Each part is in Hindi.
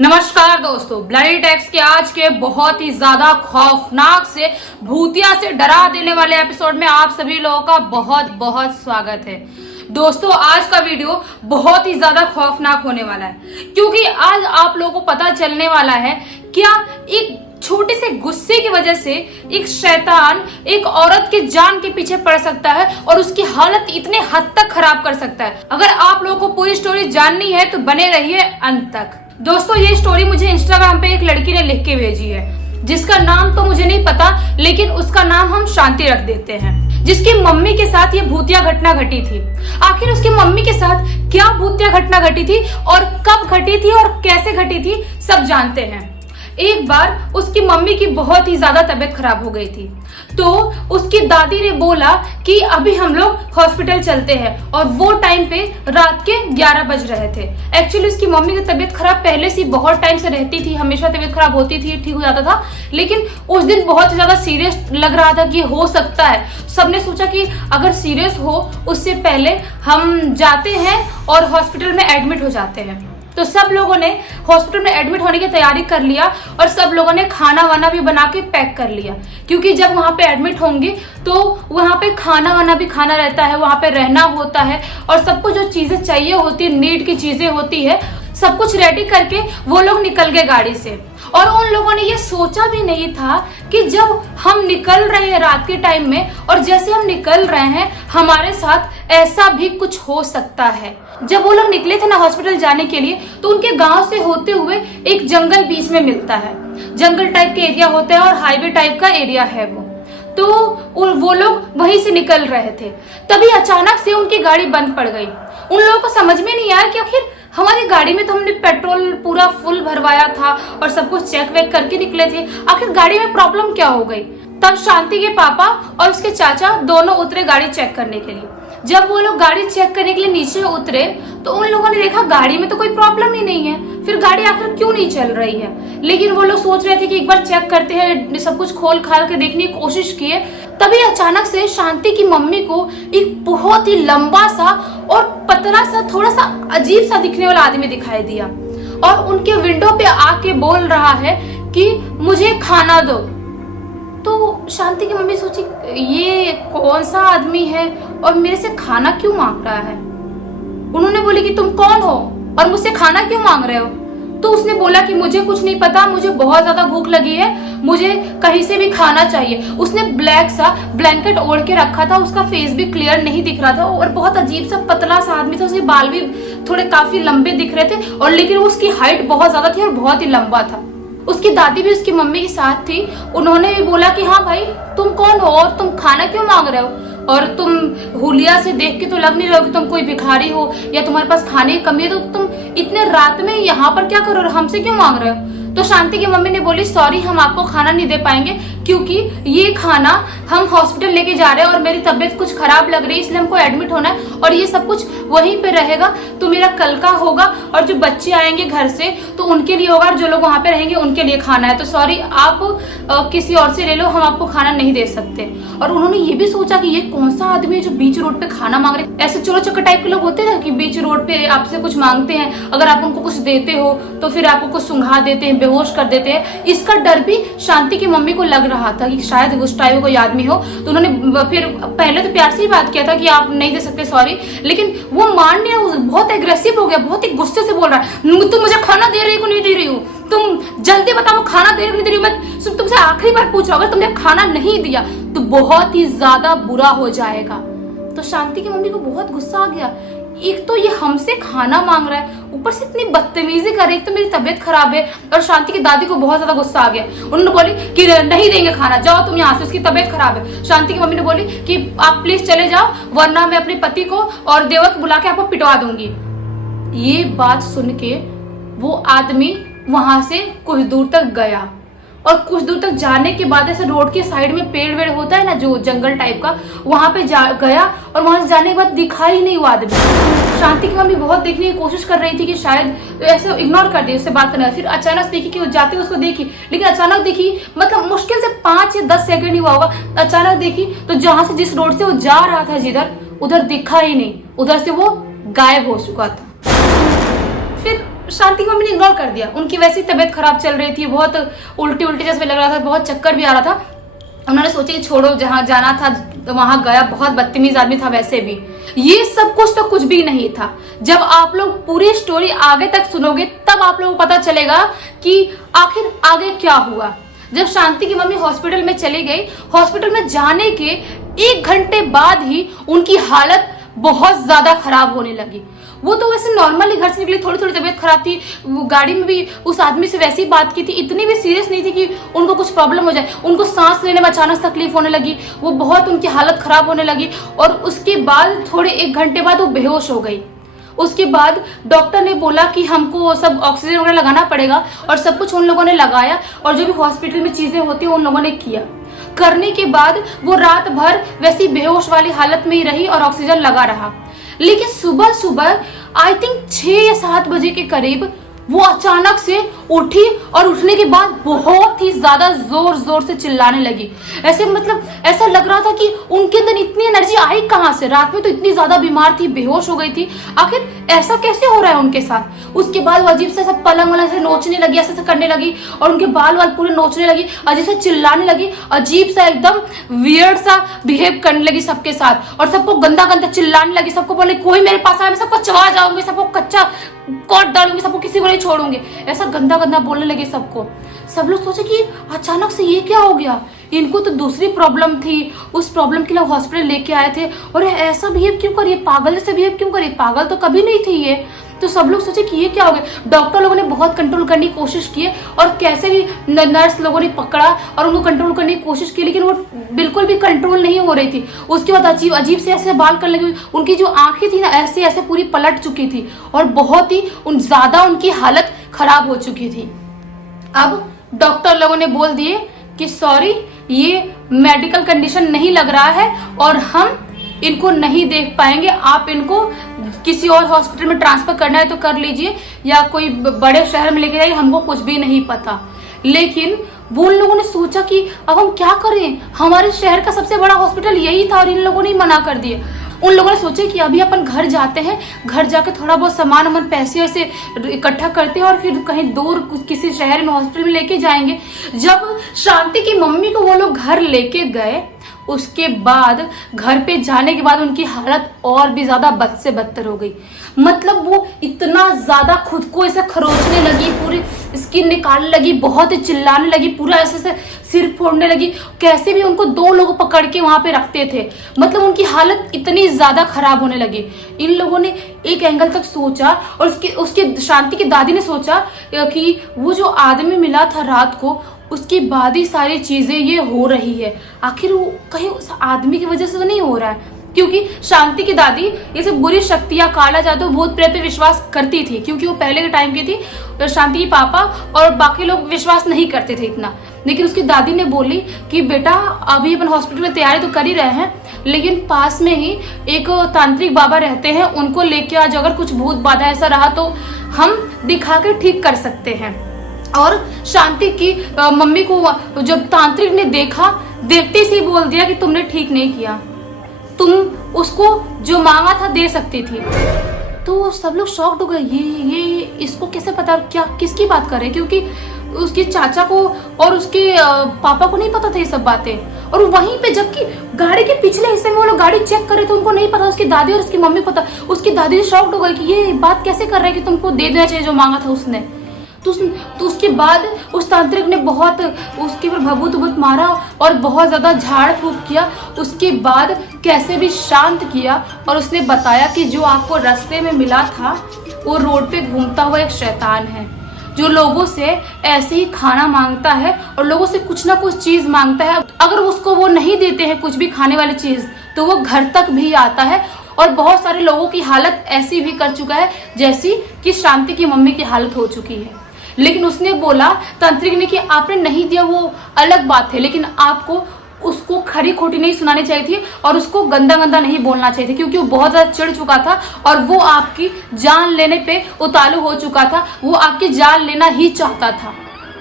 नमस्कार दोस्तों, ब्लडी टैक्स के आज के बहुत ही ज्यादा खौफनाक से भूतिया से डरा देने वाले एपिसोड में आप सभी लोगों का बहुत बहुत स्वागत है। दोस्तों, आज का वीडियो बहुत ही ज्यादा खौफनाक होने वाला है क्योंकि आज आप लोगों को पता चलने वाला है क्या एक छोटे से गुस्से की वजह से एक शैतान एक औरत की जान के पीछे पड़ सकता है और उसकी हालत इतने हद तक खराब कर सकता है। अगर आप लोगों को पूरी स्टोरी जाननी है तो बने रहिए अंत तक। दोस्तों, ये स्टोरी मुझे इंस्टाग्राम पे एक लड़की ने लिख के भेजी है जिसका नाम तो मुझे नहीं पता, लेकिन उसका नाम हम शांति रख देते हैं, जिसकी मम्मी के साथ ये भूतिया घटना घटी थी। आखिर उसकी मम्मी के साथ क्या भूतिया घटना घटी थी और कब घटी थी और कैसे घटी थी, सब जानते हैं। एक बार उसकी मम्मी की बहुत ही ज्यादा तबीयत खराब हो गई थी, तो उसकी दादी ने बोला कि अभी हम लोग हॉस्पिटल चलते हैं, और वो टाइम पे रात के 11 बज रहे थे। एक्चुअली उसकी मम्मी की तबीयत खराब पहले से बहुत टाइम से रहती थी, हमेशा तबीयत खराब होती थी, ठीक हो जाता था, लेकिन उस दिन बहुत ज्यादा सीरियस लग रहा था कि हो सकता है। सबने सोचा कि अगर सीरियस हो उससे पहले हम जाते हैं और हॉस्पिटल में एडमिट हो जाते हैं। तो सब लोगों ने हॉस्पिटल में एडमिट होने की तैयारी कर लिया और सब लोगों ने खाना वाना भी बना के पैक कर लिया, क्योंकि जब वहां पे एडमिट होंगे तो वहां पे खाना वाना भी खाना रहता है, वहां पे रहना होता है, और सबको जो चीजें चाहिए होती है, नीड की चीजें होती है, सब कुछ रेडी करके वो लोग निकल गए गाड़ी से। और उन लोगों ने ये सोचा भी नहीं था कि जब हम निकल रहे हैं रात के टाइम में और जैसे हम निकल रहे हैं हमारे साथ ऐसा भी कुछ हो सकता है। जब वो लोग निकले थे ना हॉस्पिटल जाने के लिए, तो उनके गांव से होते हुए एक जंगल बीच में मिलता है, जंगल टाइप के एरिया होता है और हाईवे टाइप का एरिया है वो। तो वो लोग वहीं से निकल रहे थे, तभी अचानक से उनकी गाड़ी बंद पड़ गई। उन लोगों को समझ में नहीं आया कि आखिर हमारी गाड़ी में तो हमने पेट्रोल पूरा फुल भरवाया था और सब कुछ चेक वेक करके निकले थे, आखिर गाड़ी में प्रॉब्लम क्या हो गई। तब शांति के पापा और उसके चाचा दोनों उतरे गाड़ी चेक करने के लिए। जब वो लोग गाड़ी चेक करने के लिए नीचे उतरे तो उन लोगों ने देखा गाड़ी में तो कोई प्रॉब्लम ही नहीं है, फिर गाड़ी आखिर क्यों नहीं चल रही है। लेकिन वो लोग सोच रहे थे कि एक बार चेक करते हैं, सब कुछ खोल खाल के देखने की कोशिश किए। तभी अचानक से शांति की मम्मी को एक बहुत ही लंबा सा और पतला सा, थोड़ा सा अजीब सा दिखने वाला आदमी दिखाई दिया और उनके विंडो पे आके बोल रहा है कि मुझे खाना दो। तो शांति की मम्मी सोची ये कौन सा आदमी है और मेरे से खाना क्यों मांग रहा है। उन्होंने बोली कि तुम कौन हो और मुझसे खाना क्यों मांग रहे हो। तो उसने बोला कि मुझे कुछ नहीं पता, मुझे बहुत ज्यादा भूख लगी है, मुझे कहीं से भी खाना चाहिए। उसने ब्लैक सा ब्लैंकेट ओढ़ के रखा था, उसका फेस भी क्लियर नहीं दिख रहा था और बहुत अजीब सा पतला सा आदमी था, उसके बाल भी थोड़े काफी लंबे दिख रहे थे, और लेकिन उसकी हाइट बहुत ज्यादा थी और बहुत ही लंबा था। उसकी दादी भी उसकी मम्मी के साथ थी। उन्होंने भी बोला कि हाँ भाई, तुम कौन हो और तुम खाना क्यों मांग रहे हो, और तुम हुलिया से देख के तो लग नहीं रहे हो कि तुम कोई भिखारी हो या तुम्हारे पास खाने की कमी है, तो तुम इतने रात में यहाँ पर क्या करो और हमसे क्यों मांग रहे हो। तो शांति की मम्मी ने बोली सॉरी, हम आपको खाना नहीं दे पाएंगे क्योंकि ये खाना हम हॉस्पिटल लेके जा रहे हैं और मेरी तबीयत कुछ खराब लग रही है, इसलिए हमको एडमिट होना है, और ये सब कुछ वहीं पे रहेगा, तो मेरा कल का होगा, और जो बच्चे आएंगे घर से तो उनके लिए होगा, और जो लोग वहां पे रहेंगे उनके लिए खाना है, तो सॉरी आप किसी और से ले लो, हम आपको खाना नहीं दे सकते। और उन्होंने ये भी सोचा कि ये कौन सा आदमी है जो बीच रोड पे खाना मांग रहे। ऐसे चोर चक्कर टाइप के लोग होते हैं कि बीच रोड पे आपसे कुछ मांगते हैं, अगर आप उनको कुछ देते हो तो फिर आपको कुछ सुंघा देते हैं, बेहोश कर देते हैं। इसका डर भी शांति की मम्मी को लग रहा था कि शायद उस टाइप कोई आदमी हो। तो उन्होंने फिर पहले तो प्यार से ही बात किया था कि आप नहीं दे सकते सॉरी, लेकिन वो मान नहीं रहा, बहुत एग्रेसिव हो गया, बहुत ही गुस्से से बोल रहा है तुम मुझे खाना दे रही हो नहीं दे रही हो, तुम जल्दी बताओ खाना दे रही हो नहीं दे रही हो, मैं तुमसे आखिरी बार पूछा, अगर तुमने खाना नहीं दिया तो बहुत ही ज्यादा बुरा हो जाएगा। तो शांति की मम्मी को बहुत गुस्सा आ गया, एक तो ये हमसे खाना मांग रहा है, ऊपर से इतनी बदतमीजी कर रही है, एक तो मेरी तबीयत खराब है, और शांति की दादी को बहुत ज्यादा गुस्सा आ गया। उन्होंने बोली कि नहीं देंगे खाना, जाओ तुम यहाँ से, उसकी तबीयत खराब है। शांति की मम्मी ने बोली कि आप प्लीज चले जाओ, वरना मैं अपने पति को और देवर को बुला के आपको पिटवा दूंगी। ये बात सुन के वो आदमी वहां से कुछ दूर तक गया, और कुछ दूर तक जाने के बाद ऐसे रोड के साइड में पेड़ वेड़ होता है ना, जो जंगल टाइप का, वहां पे गया, और वहां से जाने के बाद दिखा ही नहीं वो आदमी। शांति की मम्मी बहुत देखने की कोशिश कर रही थी कि शायद ऐसे इग्नोर कर दी, उससे बात करना। फिर अचानक देखी कि वो जाते उसको देखी, लेकिन अचानक देखी, मतलब मुश्किल से 5 या 10 सेकंड ही हुआ होगा, अचानक देखी तो जहां से जिस रोड से वो जा रहा था जिधर, उधर दिखा ही नहीं, उधर से वो गायब हो चुका था। फिर शांति की मम्मी ने इग्नोर कर दिया। उनकी वैसी तबीयत खराब चल रही थी, बहुत उल्टी उल्टी जैसे लग रहा था, बहुत चक्कर भी आ रहा था। उन्होंने सोचा कि छोड़ो, जहाँ जाना था तो वहां गया। बहुत बदतमीज आदमी था वैसे भी। ये सब कुछ तो कुछ भी नहीं था। जब आप लोग पूरी स्टोरी आगे तक सुनोगे तब आप लोगों को पता चलेगा कि आखिर आगे क्या हुआ। जब शांति की मम्मी हॉस्पिटल में चली गई, हॉस्पिटल में जाने के 1 घंटे बाद ही उनकी हालत बहुत ज्यादा खराब होने लगी। वो तो वैसे नॉर्मली घर से निकली, थोड़ी थोड़ी तबीयत खराब थी, वो गाड़ी में भी उस आदमी से वैसी बात की थी, इतनी भी सीरियस नहीं थी कि उनको कुछ प्रॉब्लम हो जाए। उनको सांस लेने में अचानक तकलीफ होने लगी, वो बहुत उनकी हालत खराब होने लगी और उसके बाद थोड़े 1 घंटे बाद वो बेहोश हो गई। उसके बाद डॉक्टर ने बोला कि हमको सब ऑक्सीजन वगैरह लगाना पड़ेगा और सब कुछ उन लोगों ने लगाया और जो भी हॉस्पिटल में चीजें होती है उन लोगों ने किया। करने के बाद वो रात भर वैसी बेहोश वाली हालत में ही रही और ऑक्सीजन लगा रहा। लेकिन सुबह सुबह आई थिंक 6 या 7 बजे के करीब वो अचानक से उठी और उठने के बाद बहुत ही ज्यादा जोर जोर से चिल्लाने लगी। ऐसे मतलब ऐसा लग रहा था कि उनके अंदर इतनी एनर्जी आई कहाँ से। रात में तो इतनी ज्यादा बीमार थी, बेहोश हो गई थी, आखिर ऐसा कैसे हो रहा है उनके साथ। उसके बाद वो अजीब से सब पलंग वलंग से नोचने लगी, ऐसे करने लगी और उनके बाल वाल पूरे नोचने लगी, अजीब से चिल्लाने लगी, अजीब सा एकदम वियर्ड सा बिहेव करने लगी सबके साथ और सबको गंदा गंदा चिल्लाने लगी। सबको बोले कोई मेरे पास आए मैं सबको चबा जाऊंगी, सबको कच्चा कॉट डालूंगी, सबको किसी को नहीं छोड़ूंगी, ऐसा गंदा गंदा बोलने लगे सबको। सब लोग सोचे कि अचानक से ये क्या हो गया, इनको तो दूसरी प्रॉब्लम थी, उस प्रॉब्लम के लिए हॉस्पिटल लेके आए थे और ऐसा बिहेव क्यों करिए, पागल से बिहेव क्यों करिए, पागल तो कभी नहीं थी ये। तो सब लोग सोचे कि ये क्या हो गया। डॉक्टर लोगों ने बहुत कंट्रोल करने की कोशिश की और कैसे भी नर्स लोगों ने पकड़ा और उनको कंट्रोल करने की कोशिश की, लेकिन वो बिल्कुल भी कंट्रोल नहीं हो रही थी। उसके बाद अजीब अजीब से ऐसे बाल करने लगी, उनकी जो आंखें थी ना ऐसे ऐसे पूरी पलट चुकी थी और बहुत ही ज्यादा उनकी हालत खराब हो चुकी थी। अब डॉक्टर लोगों ने बोल दिए कि सॉरी, ये मेडिकल कंडीशन नहीं लग रहा है और हम इनको नहीं देख पाएंगे, आप इनको किसी और हॉस्पिटल में ट्रांसफर करना है तो कर लीजिए या कोई बड़े शहर में लेके जाइए, हमको कुछ भी नहीं पता। लेकिन वो उन लोगों ने सोचा कि अब हम क्या करें, हमारे शहर का सबसे बड़ा हॉस्पिटल यही था और इन लोगों ने मना कर दिए। उन लोगों ने सोचा कि अभी अपन घर जाते हैं, घर जाकर थोड़ा बहुत सामान अमन पैसे से इकट्ठा करते हैं और फिर कहीं दूर किसी शहर में हॉस्पिटल में लेके जाएंगे। जब शांति की मम्मी को वो लोग घर लेके गए, उसके बाद घर पे जाने के बाद उनकी हालत और भी ज्यादा बद से बदतर हो गई। मतलब वो इतना ज्यादा खुद को ऐसे खरोचने लगी, पूरी स्किन निकालने लगी, बहुत ही चिल्लाने लगी, पूरा ऐसे सिर फोड़ने लगी। कैसे भी उनको 2 लोग पकड़ के वहां पे रखते थे, मतलब उनकी हालत इतनी ज्यादा खराब होने लगी। इन लोगों ने एक एंगल तक सोचा और उसके शांति की दादी ने सोचा कि वो जो आदमी मिला था रात को, उसके बाद ही सारी चीजें ये हो रही है। आखिर वो कहीं उस आदमी की वजह से तो नहीं हो रहा है, क्योंकि शांति की दादी ये सब बुरी शक्तियां, काला जादू, भूत प्रेत पे विश्वास करती थी, क्योंकि वो पहले के टाइम की थी। शांति के पापा और बाकी लोग विश्वास नहीं करते थे इतना। लेकिन उसकी दादी ने बोली कि बेटा अभी अपन हॉस्पिटल में तैयारी तो कर ही रहे हैं, लेकिन पास में ही एक तांत्रिक बाबा रहते हैं, उनको लेके आज अगर कुछ भूत बाधा ऐसा रहा तो हम दिखा के ठीक कर सकते हैं। और शांति की मम्मी को जब तांत्रिक ने देखा, देखते ही बोल दिया कि तुमने ठीक नहीं किया, तुम उसको जो मांगा था दे सकती थी। तो सब लोग शॉक्ड हो गए, ये इसको कैसे पता, क्या किसकी बात कर रहे हैं, क्योंकि उसके चाचा को और उसके पापा को नहीं पता था ये सब बातें। और वहीं पे जबकि गाड़ी के पिछले हिस्से में वो लोग गाड़ी चेक कर रहे थे, उनको नहीं पता, उसकी दादी और उसकी मम्मी पता। उसकी दादी शॉक्ड हो गई कि ये बात कैसे कर रहे हैं कि तुमको दे देना चाहिए जो मांगा था उसने। तो उसके बाद उस तांत्रिक ने बहुत उसके ऊपर भभूत उभूत मारा और बहुत ज्यादा झाड़ फूक किया। उसके बाद कैसे भी शांत किया और उसने बताया कि जो आपको रास्ते में मिला था वो रोड पे घूमता हुआ एक शैतान है, जो लोगों से ऐसे ही खाना मांगता है और लोगों से कुछ ना कुछ चीज मांगता है। अगर उसको वो नहीं देते हैं कुछ भी खाने वाली चीज तो वो घर तक भी आता है और बहुत सारे लोगों की हालत ऐसी भी कर चुका है जैसी कि शांति की मम्मी की हालत हो चुकी है। लेकिन उसने बोला तांत्रिक ने कि आपने नहीं दिया वो अलग बात है, लेकिन आपको उसको खरी खोटी नहीं सुनानी चाहिए थी और उसको गंदा गंदा नहीं बोलना चाहिए था, क्योंकि वो बहुत ज्यादा चिढ़ चुका था और वो आपकी जान लेने पे उतारू हो चुका था, वो आपकी जान लेना ही चाहता था।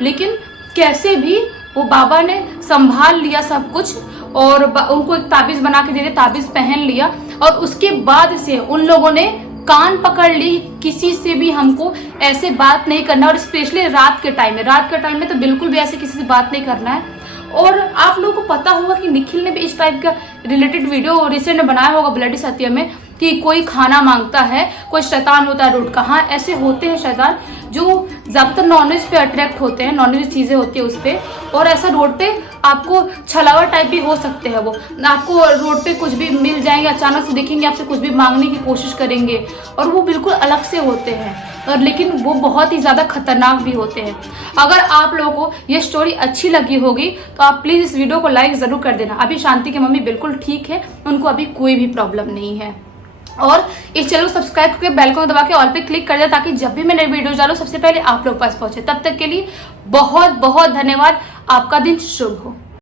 लेकिन कैसे भी वो बाबा ने संभाल लिया सब कुछ और उनको एक ताबीज बना के दे दिया, ताबीज पहन लिया और उसके बाद से उन लोगों ने कान पकड़ ली, किसी से भी हमको ऐसे बात नहीं करना, और स्पेशली रात के टाइम में तो बिल्कुल भी ऐसे किसी से बात नहीं करना है। और आप लोगों को पता होगा कि निखिल ने भी इस टाइप का रिलेटेड वीडियो रिसेंट में बनाया होगा ब्लडी सत्य में, कि कोई खाना मांगता है, कोई शैतान होता है रोड का। हाँ, ऐसे होते हैं शैतान जो ज्यादातर नॉनवेज पे अट्रैक्ट होते हैं, नॉनवेज चीजें होती है उस पे, और ऐसा रोड पे आपको छलावा टाइप भी हो सकते हैं। वो आपको रोड पे कुछ भी मिल जाएंगे, अचानक से देखेंगे आपसे कुछ भी मांगने की कोशिश करेंगे, और वो बिल्कुल अलग से होते हैं, और लेकिन वो बहुत ही ज्यादा खतरनाक भी होते हैं। अगर आप लोगों को ये स्टोरी अच्छी लगी होगी तो आप प्लीज इस वीडियो को लाइक जरूर कर देना। अभी शांति की मम्मी बिल्कुल ठीक है, उनको अभी कोई भी प्रॉब्लम नहीं है। और इस चैनल को सब्सक्राइब करके बेल को दबा के ऑल पे क्लिक कर दे, ताकि जब भी मैं नई वीडियो डालूं सबसे पहले आप लोग पास पहुंचे। तब तक के लिए बहुत बहुत धन्यवाद। आपका दिन शुभ हो।